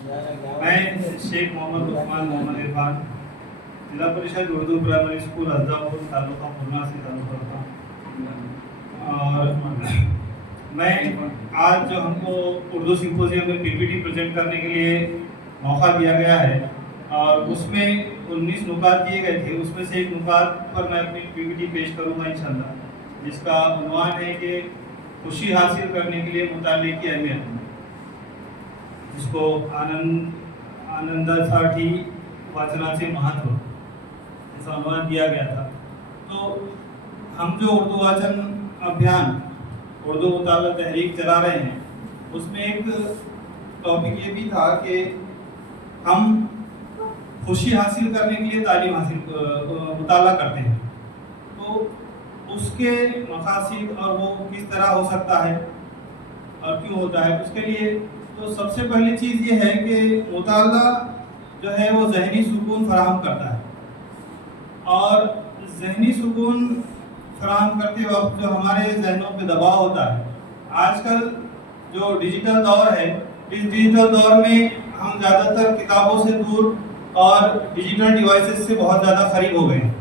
मैं शेख मोहम्मद उस्मान मोहम्मद इरफान जिला परिषद उर्दू प्राइमरी स्कूल हजदापुर तालुका खुलना से ताल्लुक़ रखता हूँ। और मैं आज जो हमको उर्दू सिम्पोजियम में पीपीटी प्रेजेंट करने के लिए मौका दिया गया है और उसमें 19 नुकात दिए गए थे, उसमें से एक नुकात पर मैं अपनी पीपीटी पेश करूँगा इंशाल्लाह, जिसका उन्वान है कि खुशी हासिल करने के लिए मुताले की अहमियत, जिसको आनंदासाठी वाचनाचे महत्व ऐसा अनुवाद दिया गया था। तो हम जो उर्दू वाचन अभियान उर्दू मुताला तहरीक चला रहे हैं, उसमें एक टॉपिक ये भी था कि हम खुशी हासिल करने के लिए तालीम हासिल मुताला करते हैं, तो उसके मकासद और वो किस तरह हो सकता है और क्यों होता है, उसके लिए तो सबसे पहली चीज़ ये है कि मुताला जो है वो ज़हनी सुकून फराहम करता है, और ज़हनी सुकून फराहम करते वक्त जो हमारे जहनों पे दबाव होता है, आजकल जो डिजिटल दौर है, इस डिजिटल दौर में हम ज़्यादातर किताबों से दूर और डिजिटल डिवाइसेस से बहुत ज़्यादा करीब हो गए हैं,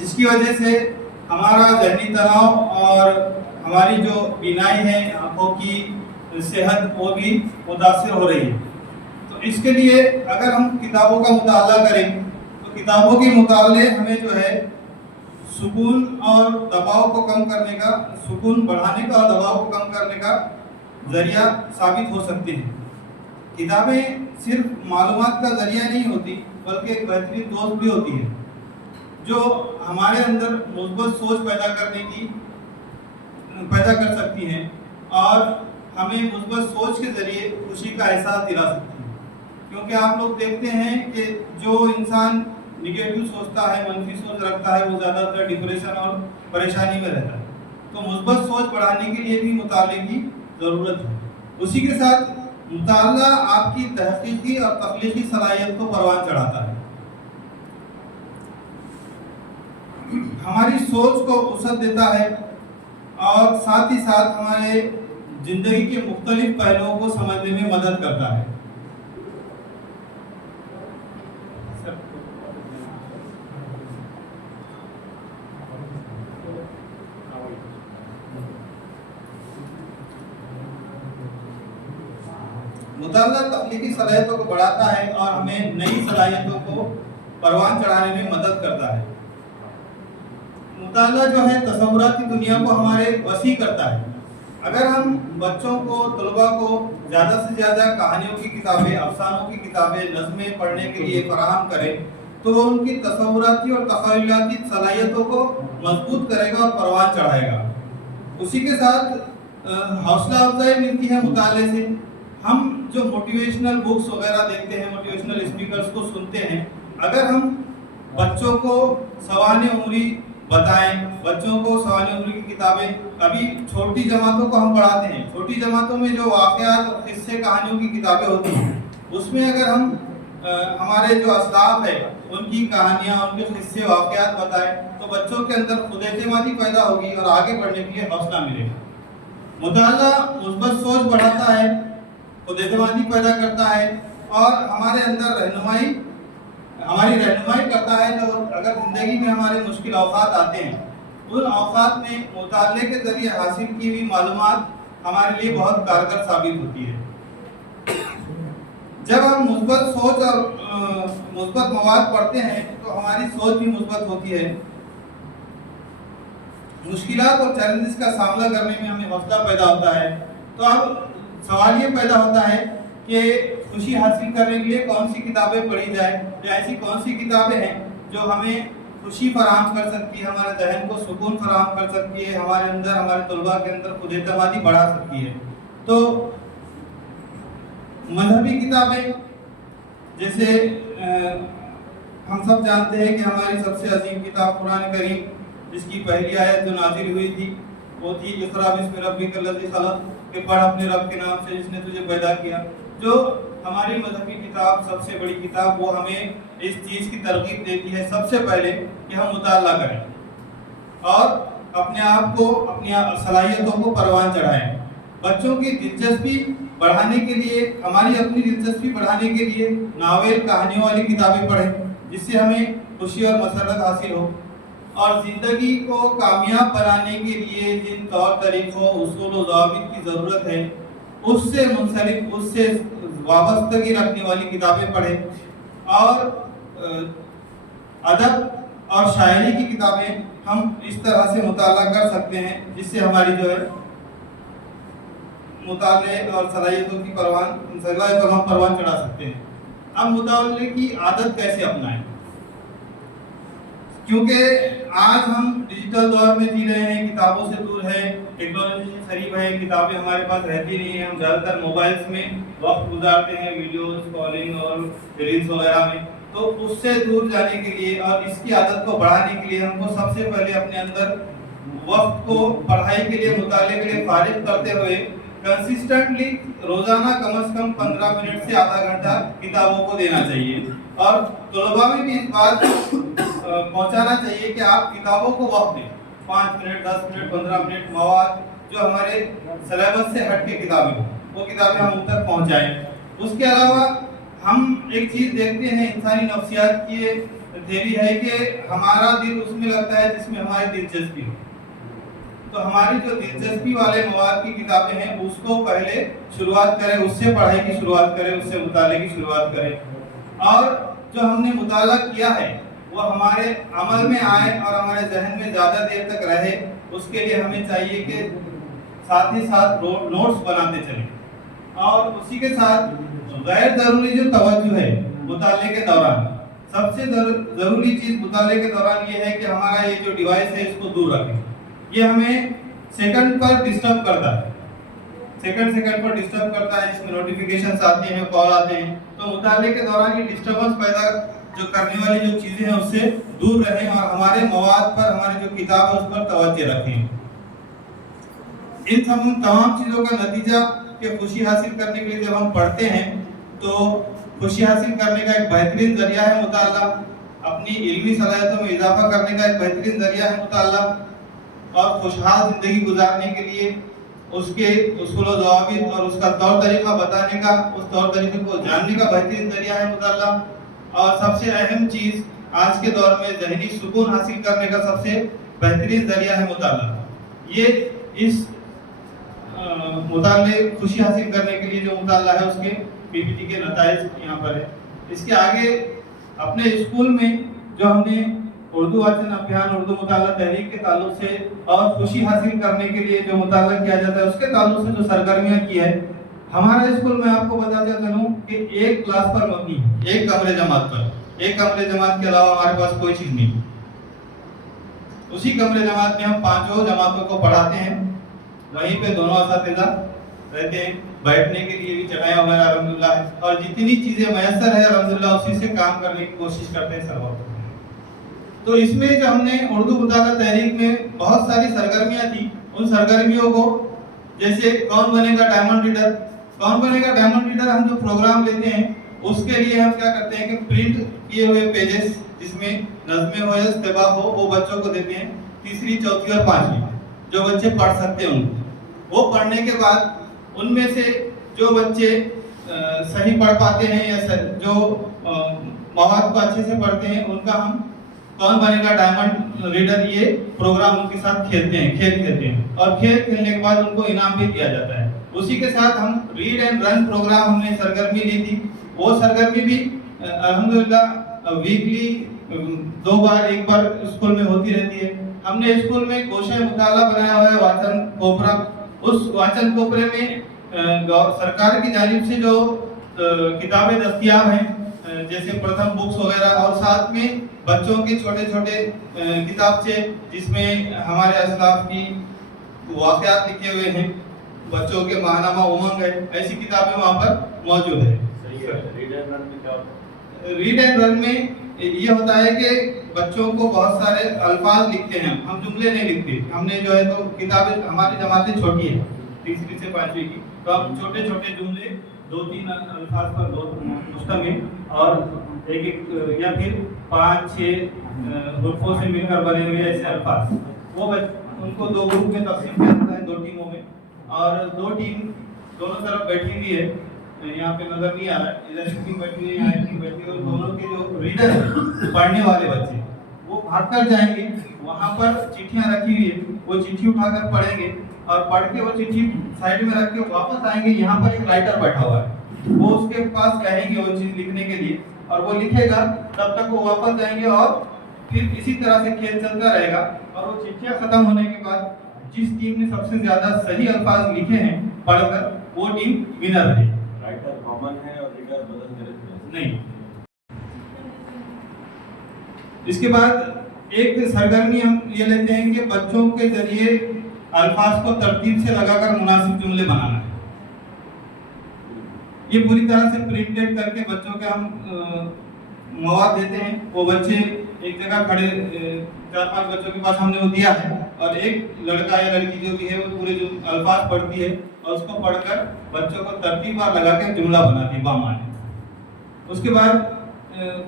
जिसकी वजह से हमारा ज़हनी तनाव और हमारी जो बीनाई है, आँखों की सेहत, वो भी मुतासिर हो रही है। तो इसके लिए अगर हम किताबों का मुताला करें तो किताबों के मुताले हमें जो है सुकून और दबाव को कम करने का, सुकून बढ़ाने का और दबाव को कम करने का ज़रिया साबित हो सकते हैं। किताबें सिर्फ मालूमात का ज़रिया नहीं होती, बल्कि एक बेहतरीन दोस्त भी होती है, जो हमारे अंदर मुस्बत सोच पैदा कर सकती हैं और हमें मुस्बत सोच के ज़रिए खुशी का एहसास दिला सकती है। क्योंकि आप लोग देखते हैं कि जो इंसान निगेटिव सोचता है, मनफी सोच रखता है, वो ज़्यादातर डिप्रेशन और परेशानी में रहता है। तो मुस्बत सोच बढ़ाने के लिए भी मुताले की ज़रूरत है। उसी के साथ मुताला आपकी तहकीकी और तख्लीकी सलाहियत को परवान चढ़ाता है, हमारी सोच को वसअत देता है और साथ ही साथ हमारे जिंदगी के मुख्तलिफ पहलुओं को समझने में मदद करता है। मुताला तख्लीकी सलाहियतों को बढ़ाता है और हमें नई सलाहियतों को परवान चढ़ाने में मदद करता है। मुताला जो है तसव्वुराती दुनिया को हमारे वसी करता है। अगर हम बच्चों को, तलबा को ज़्यादा से ज़्यादा कहानियों की किताबें, अफसानों की किताबें, नज़में पढ़ने के लिए फराहम करें, तो वो उनकी तसव्वुराती और तख़य्युलाती सलाहियतों को मजबूत करेगा और परवान चढ़ाएगा। उसी के साथ हौसला अफजाई मिलती है मुताले से। हम जो मोटिवेशनल बुक्स वगैरह देखते हैं, मोटिवेशनल स्पीकर्स को सुनते हैं, अगर हम बच्चों को सवाने उम्री बताएं, बच्चों को सवाने उम्री की किताबें, अभी छोटी जमातों को हम पढ़ाते हैं, छोटी जमातों में जो वाक़यात और किस्से कहानियों की किताबें होती हैं, उसमें अगर हम हमारे जो असलाफ है उनकी कहानियाँ, उनके किस्से वाक़यात बताएं, तो बच्चों के अंदर खुद-एतमादी पैदा होगी और आगे बढ़ने के लिए हौसला मिलेगा। मुताला मुस्बत सोच बढ़ाता है, खुद-एतमादी पैदा करता है और हमारे अंदर हमारी रहनुमाई करता है। तो अगर ज़िंदगी में हमारे मुश्किल औक़ात आते हैं, उन औक़ात में मुताले के ज़रिए हासिल की हुई मालूमात हमारे लिए बहुत कारगर साबित होती है। जब हम मुस्बत सोच और मुस्बत मवाद पढ़ते हैं तो हमारी सोच भी मुस्बत होती है। मुश्किलात और चैलेंजेस का सामना करने में हमें हौसला पैदा होता है। तो अब सवाल ये पैदा होता है कि खुशी हासिल करने के लिए कौन सी किताबें पढ़ी जाए, या ऐसी कौन सी किताबें हैं जो हमें खुशी फराहम कर सकती है, हमारे जहन को सुकून फराहम कर सकती है, हमारे अंदर, हमारे तलबा के अंदर खुद-एतमादी बढ़ा सकती है। तो मजहबी किताबें, जैसे हम सब जानते हैं कि हमारी सबसे अजीम किताब कुरान करीम, जिसकी पहली आयत जो नाजिल हुई थी वो थी इक़रा बिस्मि रब्बिकल्लज़ी खलक़, कि पढ़ अपने रब के नाम से जिसने तुझे पैदा किया। जो हमारी मजहबी किताब, सबसे बड़ी किताब, वो हमें इस चीज़ की तरगीब देती है सबसे पहले कि हम मुताला करें और अपने आप को, अपनी सलाहियतों को परवान चढ़ाएं। बच्चों की दिलचस्पी बढ़ाने के लिए, हमारी अपनी दिलचस्पी बढ़ाने के लिए नावल कहानियों वाली किताबें पढ़ें, जिससे हमें खुशी और मसरत हासिल हो। और ज़िंदगी को कामयाब बनाने के लिए जिन तौर तरीक़ों, उसूल व ज़वाबित की ज़रूरत है, उससे मुंसलिक, उससे वाबस्तगी रखने वाली किताबें पढ़ें। और अदब और शायरी की किताबें हम इस तरह से मुताला कर सकते हैं जिससे हमारी जो है मुताले और सलाहियतों की सलाहियतों हम परवान चढ़ा सकते हैं। अब मुताले की आदत कैसे अपनाएं, क्योंकि आज हम डिजिटल दौर में जी रहे हैं, किताबों से दूर है, टेक्नोलॉजी से करीब है, किताबें हमारे पास रहती नहीं है, हम ज़्यादातर मोबाइल्स में वक्त गुजारते हैं, वीडियोस कॉलिंग और रील्स वगैरह में। तो उससे दूर जाने के लिए और इसकी आदत को बढ़ाने के लिए हमको सबसे पहले अपने अंदर वक्त को पढ़ाई के लिए, मुताले के लिए फारिग करते हुए कंसिस्टेंटली रोजाना कम से कम 15 मिनट से आधा घंटा किताबों को देना चाहिए। और तलबा में भी इस बात पहुंचाना चाहिए कि आप किताबों को वक्त दें, 5 मिनट, 10 मिनट, 15 मिनट, मवाद जो हमारे सिलेबस से हट के किताबें हो, वो किताबें हम उन तक पहुंचाएं। उसके अलावा हम एक चीज़ देखते हैं, इंसानी नफ्सियात की ये थ्योरी है कि हमारा दिल उसमें लगता है जिसमें हमारी दिलचस्पी हो। तो हमारी जो दिलचस्पी वाले मवाद की किताबें हैं उसको पहले शुरुआत करें, उससे पढ़ाई की शुरुआत करें, उससे मुताले की शुरुआत करें। और जो हमने मुताला किया है वो हमारे अमल में आए और हमारे जहन में ज़्यादा देर तक रहे, उसके लिए हमें चाहिए कि साथ ही साथ नोट्स बनाते चलें। और उसी के साथ गैर ज़रूरी जो तवज्जो है मुताले के दौरान, सबसे ज़रूरी चीज़ मुताले के दौरान ये है कि हमारा ये जो डिवाइस है इसको दूर रखें। ये हमें सेकंड पर डिस्टर्ब करता है, सेकंड पर डिस्टर्ब करता है, इसमें नोटिफिकेशंस आते हैं, कॉल आते हैं। तो मुताले के दौरान ये डिस्टर्बेंस पैदा जो करने वाली जो चीज़ें हैं उससे दूर रहें और हमारे मवाद पर, हमारी जो किताब है उस पर तवज्जो रखें। इन तमाम चीज़ों का नतीजा कि खुशी हासिल करने के लिए जब हम पढ़ते हैं तो खुशी हासिल करने का एक बेहतरीन जरिया है मुताला, अपनी इल्मी सलाहियतों में इजाफा करने का एक बेहतरीन जरिया है मुताला, और खुशहाल ज़िंदगी गुजारने के लिए उसके उसूल व ज़वाबित और उसका तौर तरीक़ा बताने का, उस तौर तरीक़े को जानने का बेहतरीन जरिया है मुताला। और सबसे अहम चीज़ आज के दौर में ज़हनी सुकून हासिल करने का सबसे बेहतरीन जरिया है मुताला। ये इस मुताले खुशी हासिल करने के लिए जो मुताला है उसके पीपीटी के नताइज यहाँ पर है। इसके आगे अपने स्कूल में जो हमने उर्दू वाचन अभियान, उर्दू मुताला तहरीक के ताल्लुक से और खुशी हासिल करने के लिए जो मुताला किया जाता है उसके ताल्लुक से जो सरगर्मियाँ की है, हमारा स्कूल में आपको बताते चलूँ कि एक क्लास पर मबनी, एक कमरे जमात पर, एक कमरे जमात के अलावा हमारे पास कोई चीज़ नहीं। उसी कमरे जमात में हम 5 जमातों को पढ़ाते हैं, वहीं पे दोनों असातिज़ा रहते हैं, बैठने के लिए भी जगह वगैरह अल्हम्दुलिल्लाह है, और जितनी चीज़ें मैसर है अल्हम्दुलिल्लाह उसी से काम करने की कोशिश करते हैं सब वक्त। तो इसमें जो हमने उर्दू मुताला तहरीक में बहुत सारी सरगर्मियाँ थी, उन सरगर्मियों को जैसे कौन बनेगा डायमंड रीडर, कौन बनेगा डायमंड रीडर हम जो प्रोग्राम लेते हैं उसके लिए हम क्या करते हैं कि प्रिंट किए हुए पेजेस जिसमें नज़्में हो या इस्तिबा हो वो बच्चों को देते हैं, 3री, 4थी और 5वीं जो बच्चे पढ़ सकते हैं उनको। वो पढ़ने के बाद उनमें से जो बच्चे सही पढ़ पाते हैं या जो मवाद को अच्छे से पढ़ते हैं उनका हम कौन बनेगा डायमंड रीडर ये प्रोग्राम उनके साथ खेलते हैं, खेलते हैं, और खेलने के बाद उनको इनाम भी दिया जाता है। उसी के साथ हम रीड एंड रन प्रोग्राम हमने सरगर्मी ली थी, वो सरगर्मी भी अल्हम्दुलिल्लाह वीकली 2 बार 1 बार स्कूल में होती रहती है। हमने स्कूल में गोशे मुताला बनाया हुआ है वाचन कोपरा, उस वाचन कोपरे में सरकार की जानिब से जो किताबें दस्तयाब हैं जैसे प्रथम बुक्स वगैरह, और साथ में बच्चों के छोटे छोटे किताबचे जिसमें हमारे असलाफ की वाक़यात लिखे हुए हैं, बच्चों के माहनामा उमंग है, ऐसी किताबें वहाँ पर मौजूद है। रीड एंड रन में ये होता है कि बच्चों को बहुत सारे अल्फाज लिखते हैं, हम जुमले नहीं लिखते। हमने जो है तो किताबें हमारी जमातें छोटी है, 3री से 5वीं की, तो हम छोटे छोटे जुमले 2-3 अल्फाज पर मुश्तमिल और एक या फिर 5-6 हुर्फों से मिलकर बने हुए ऐसे अल्फाज, वो उनको 2 ग्रुप में तकसीम किया जाता है, 2 टीमों में, और 2 टीम दोनों तरफ बैठी हुई है, यहाँ पे नजर नहीं आ रहा है, इधर शूटिंग बैठी हुई है, यहाँ शूटिंग बैठी हुई है, और दोनों के जो रीडर है पढ़ने वाले बच्चे वो भागकर जाएंगे, वहाँ पर चिट्ठियाँ रखी हुई है, वो चिट्ठी उठाकर पढ़ेंगे और पढ़ के वो चिट्ठी साइड में रख के वापस आएंगे। यहाँ पर एक राइटर बैठा हुआ है, वो उसके पास कहेंगे वो चीज लिखने के लिए और वो लिखेगा, तब तक वो वापस जाएंगे और फिर इसी तरह से खेल चलता रहेगा। और वो चिट्ठियाँ खत्म होने के बाद जिस टीम ने सबसे ज्यादा सही अल्फाज लिखे हैं पढ़कर, वो टीम विनर रही। राइटर कॉमन है और रीडर बदलते रहते हैं नहीं। इसके बाद एक सरगर्मी हम ये लेते हैं कि बच्चों के जरिए अल्फाज को तरतीब से लगाकर मुनासिब जुमले बनाना है। ये पूरी तरह से प्रिंटेड करके बच्चों के हम मवाद देते हैं। वो बच्चे एक जगह खड़े, 4-5 बच्चों के पास हमने वो दिया है और एक लड़का या लड़की जो भी है वो पूरे जो अल्फाज पढ़ती है और उसको पढ़कर बच्चों को तरतीबवार लगा के जुमला बनाती है बामाने। उसके बाद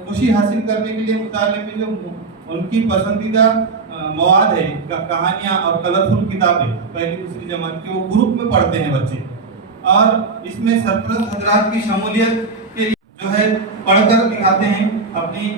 खुशी हासिल करने के लिए मुताले में जो उनकी पसंदीदा मवाद है, कहानियाँ और कलरफुल किताबें पहली दूसरी जमात की, वो ग्रुप में पढ़ते हैं बच्चे। और इसमें सरपरस्त हजरात की शमूलियत के लिए जो है पढ़कर दिखाते हैं अपनी